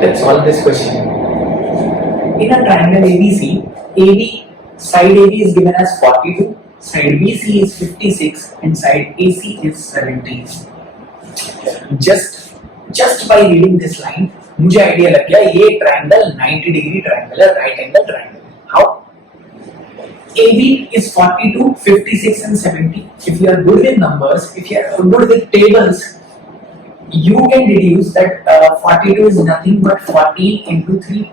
Let's solve this question. In a triangle ABC, side AB is given as 42, side BC is 56, and side AC is 70. Just by reading this line, मुझे idea लग गया ये triangle 90 degree triangle है, right angle triangle. How? AB is 42, 56, and 70. If you are good with numbers, if you are good with tables, you can deduce that 42 is nothing but 14 into 3.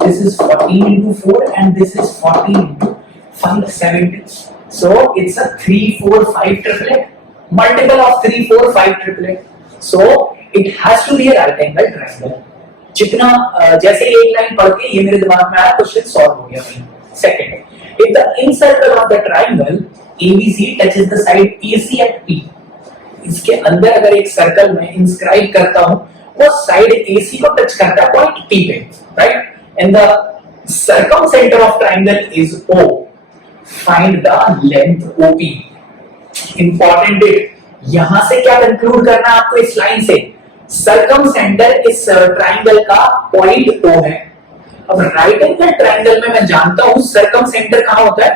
This is 14 into 4, and this is 14 into 5, 70. So it's a 3, 4, 5 triplet. Multiple of 3, 4, 5 triplet. So it has to be a right angle triangle. जितना जैसे एक line पढ़ के ये मेरे दिमाग में आया, क्वेश्चन सॉल्व हो गया भाई. Second, if the incircle of the triangle ABC touches the side AC at P, इसके अंदर अगर एक सर्कल में इंस्क्राइब करता हूं, वो साइड AC को टच करता है पॉइंट P पे, right? And the circumcenter of triangle is O. Find the length OP. Important bit. यहां से क्या कंक्लूड करना है आपको इस लाइन से? सर्कमसेंटर इस ट्राइंगल का पॉइंट O है. अब राइट एंगल ट्राइंगल में मैं जानता हूं सर्कमसेंटर कहां होता है?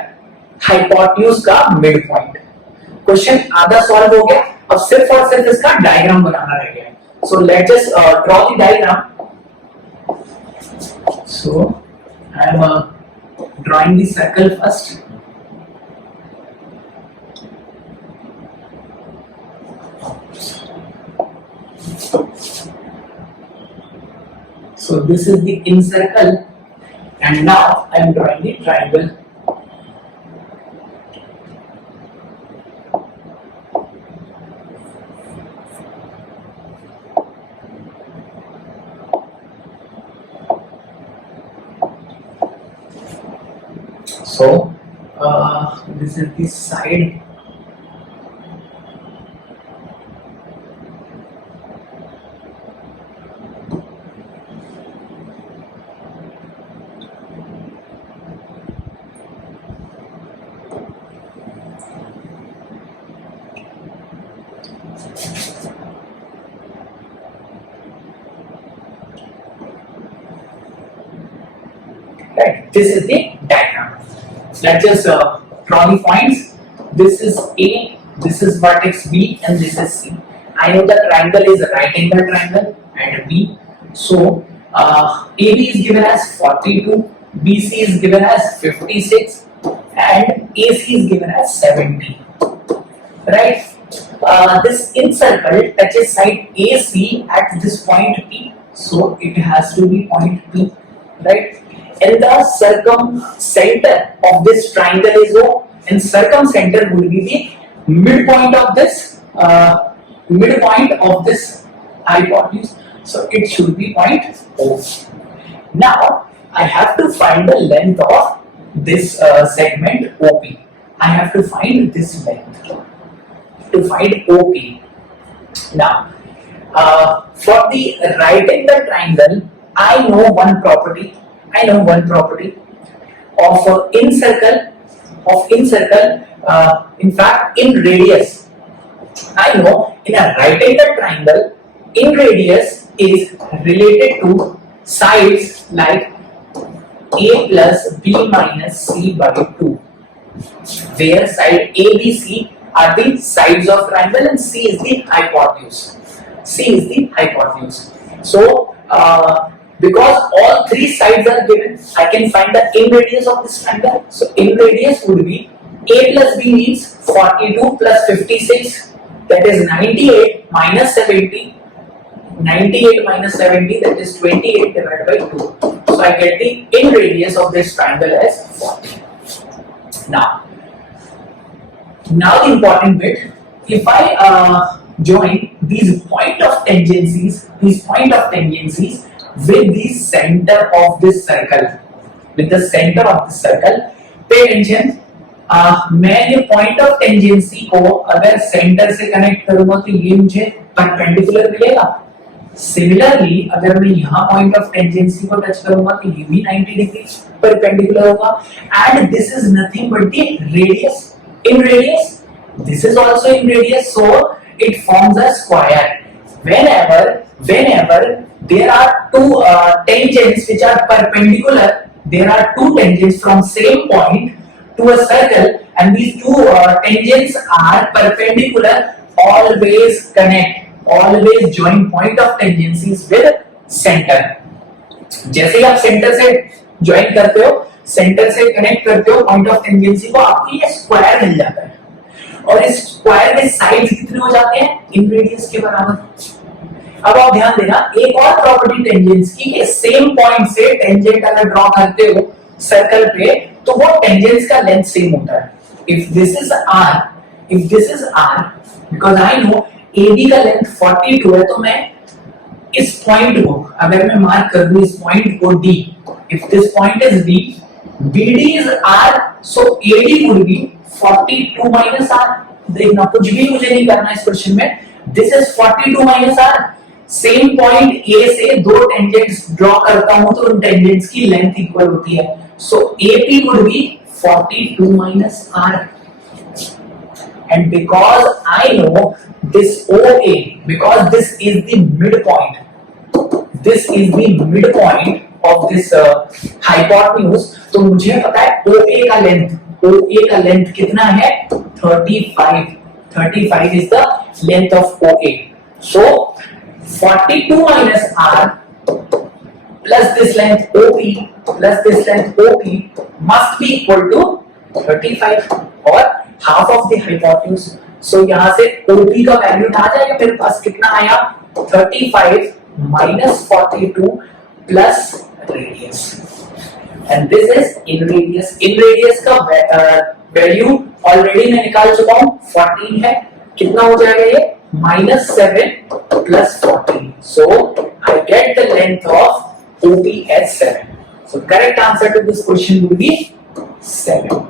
हाइपोटेन्यूज का मिड पॉइंट. क्वेश्चन आधा सॉल्व हो गया. अब सिर्फ और सिर्फ इसका डायग्राम बनाना रह गया. So let's just draw the diagram. So I am drawing the circle first. So this is the incircle, and now I am drawing the triangle. So this is the side. Right, this is the diagram. Let's just draw the points. This is A, this is vertex B, and this is C. I know the triangle is a right angle triangle and B. So AB is given as 42, BC is given as 56, and AC is given as 70. Right? This incircle touches side AC at this point P, so it has to be point P, right? And the circumcenter of this triangle is O, and circumcenter would be the midpoint of this hypotenuse. So it should be point O. Now I have to find the length of this segment OP. I have to find this length to find OP. Now for the right angle triangle, I know one property of incircle. In fact, in radius, I know in a right angle triangle, in radius is related to sides like A plus B minus C by 2, where side A, B, C are the sides of triangle and C is the hypotenuse. So because all three sides are given, I can find the in radius of this triangle. So in radius would be A plus B means 42 plus 56, that is 98 minus 70. 98 minus 70, that is 28 divided by 2. So I get the in radius of this triangle as 40. Now the important bit, if I join these point of tangencies with the center of this circle, pay attention. मैं ये point of tangency को अगर centre से connect करूंगा तो ये मुझे perpendicular मिलेगा. सिमिलरली अगर मैं यहाँ पॉइंट ऑफ टेंजेंसी को टच करूंगा तो ये भी 90 डिग्री परपेंडिकुलर होगा. And this is nothing but the radius. In radius this is also in radius, so it forms a square. Whenever there are two tangents which are perpendicular. There are two tangents from same point to a circle, and these two tangents are perpendicular. Always connect, always join point of tangencies with center. जैसे ही आप centre से join करते हो, centre से connect करते हो point of tangency को, आपको ये स्क्वायर मिल जाता है, और इस स्क्वायर के साइड्स कितने हो जाते हैं? इन रेडियस के बराबर। अब आप ध्यान देना, एक और प्रॉपर्टी टेंजेंस की, कि सेम पॉइंट से टेंजेंट अगर ड्रॉ करते हो सर्कल पे, तो वो टेंजेंस का लेंथ सेम होता है। If this is r, because I know AB का लेंथ 42 है, तो मैं इस पॉइंट को अगर मैं मार्क कर दूं, इस पॉइंट को D, if this point is D, BD is R, so AD would be 42 minus R. देखना, कुछ भी मुझे नहीं करना इस क्वेश्चन में, this is 42 minus R. Same point A से दो टेंजेंट्स ड्रॉ करता हूं तो उन टेंजेंट्स की लेंथ इक्वल होती है, so AP would be 42 minus R. And because I know this OA, because this is the midpoint, this is the midpoint of this hypotenuse, तो मुझे पता है OA का लेंथ कितना है? 35 is the length of OA. So 42 minus R plus this length OP must be equal to 35 or half of the hypotenuse. So यहाँ से OP का वैल्यू आ जाएगा मेरे पास, कितना आया? 35 minus 42 plus radius, and this is in radius. In radius का value already मैं निकाल चुका हूँ, 14 है, कितना हो जाएगा ये? -7 plus 14. So I get the length of OP as 7. So correct answer to this question will be 7.